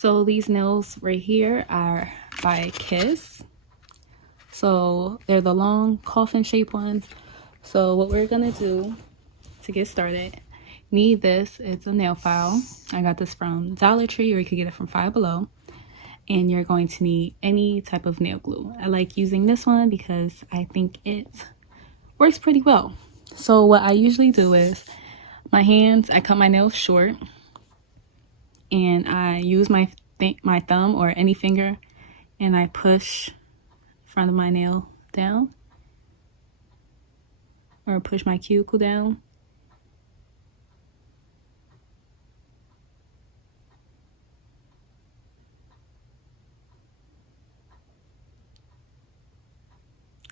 So these nails right here are by Kiss. So they're the long coffin shaped ones. So what we're gonna do to get started, need this. It's a nail file. I got this from Dollar Tree, or you could get it from Five Below. And you're going to need any type of nail glue. I like using this one because I think it works pretty well. So what I usually do is my hands, I cut my nails short and I use my thumb or any finger and I push front of my nail down, or push my cuticle down.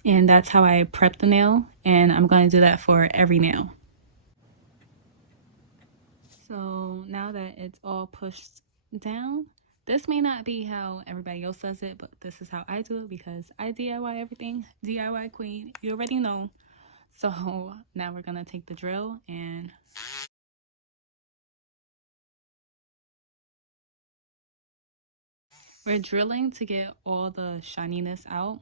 And that's how I prep the nail, and I'm going to do that for every nail. So now that it's all pushed down, this may not be how everybody else does it, but this is how I do it because I DIY everything. DIY queen, you already know. So now we're gonna take the drill and we're drilling to get all the shininess out.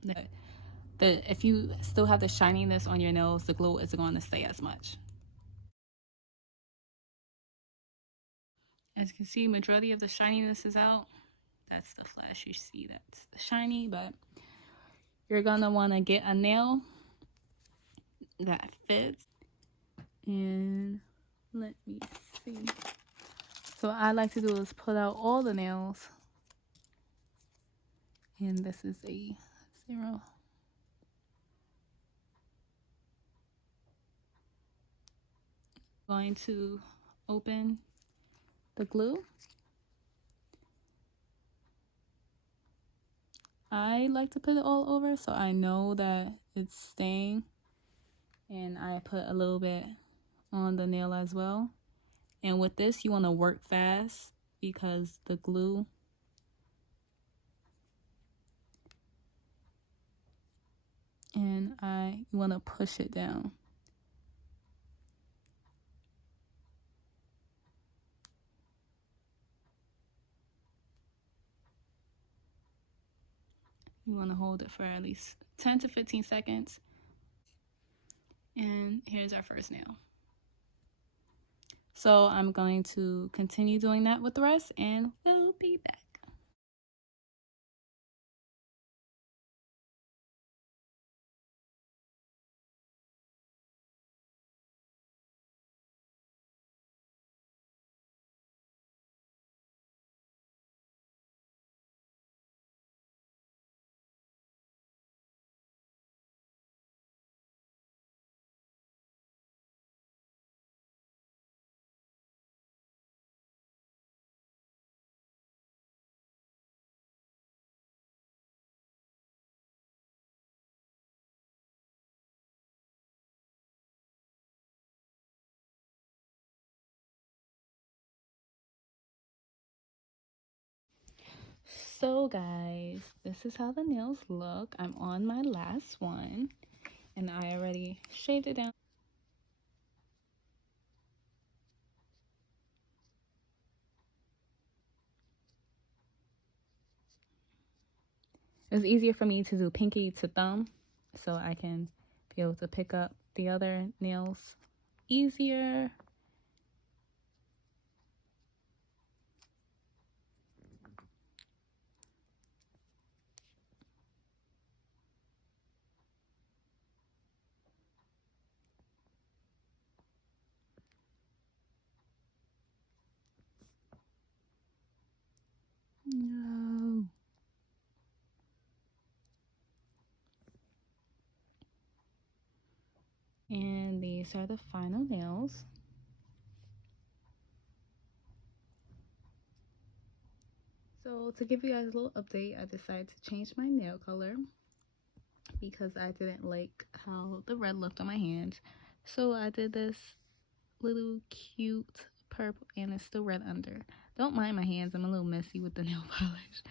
If you still have the shininess on your nails, the glue isn't going to stay as much. As you can see, majority of the shininess is out. That's the flash you see, that's shiny, but you're gonna want to get a nail that fits. And let me see. So what I like to do is pull out all the nails. And this is a 0. Going to open the glue. I like to put it all over so I know that it's staying. And I put a little bit on the nail as well. And with this, you want to work fast because the glue and you want to push it down. You want to hold it for at least 10 to 15 seconds. And here's our first nail. So I'm going to continue doing that with the rest and we'll be back. So guys, this is how the nails look. I'm on my last one and I already shaved it down. It's easier for me to do pinky to thumb so I can be able to pick up the other nails easier. No. And these are the final nails. So to give you guys a little update, I decided to change my nail color because I didn't like how the red looked on my hands. So I did this little cute purple and it's still red under. Don't mind my hands, I'm a little messy with the nail polish.